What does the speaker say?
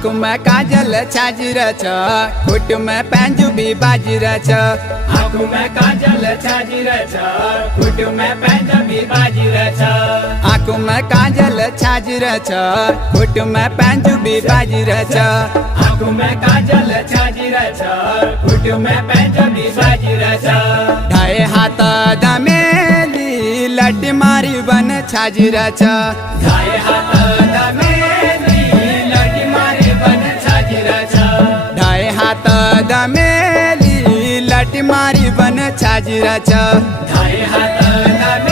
आँखों में काजल छाजिर छ, होठ में पैंजुबी बाजिर छ। आँखों में काजल छाजिर छ, होठ में पैंजुबी बाजिर छ। आँखों में काजल छाजिर छ, होठ में पैंजुबी बाजिर छ। आँखों में काजल छाजिर छ, होठ में पैंजुबी बाजिर छ। ढाई हाथ दमेली लड्डी मारी बन छाजिर छ। ढाई हाथ दमेली लड्डी मारी बन छाजिर छ। ढाई हाथ दमेली लड्डी मारी बन छाजिर छ। ढाई हाथ दमेली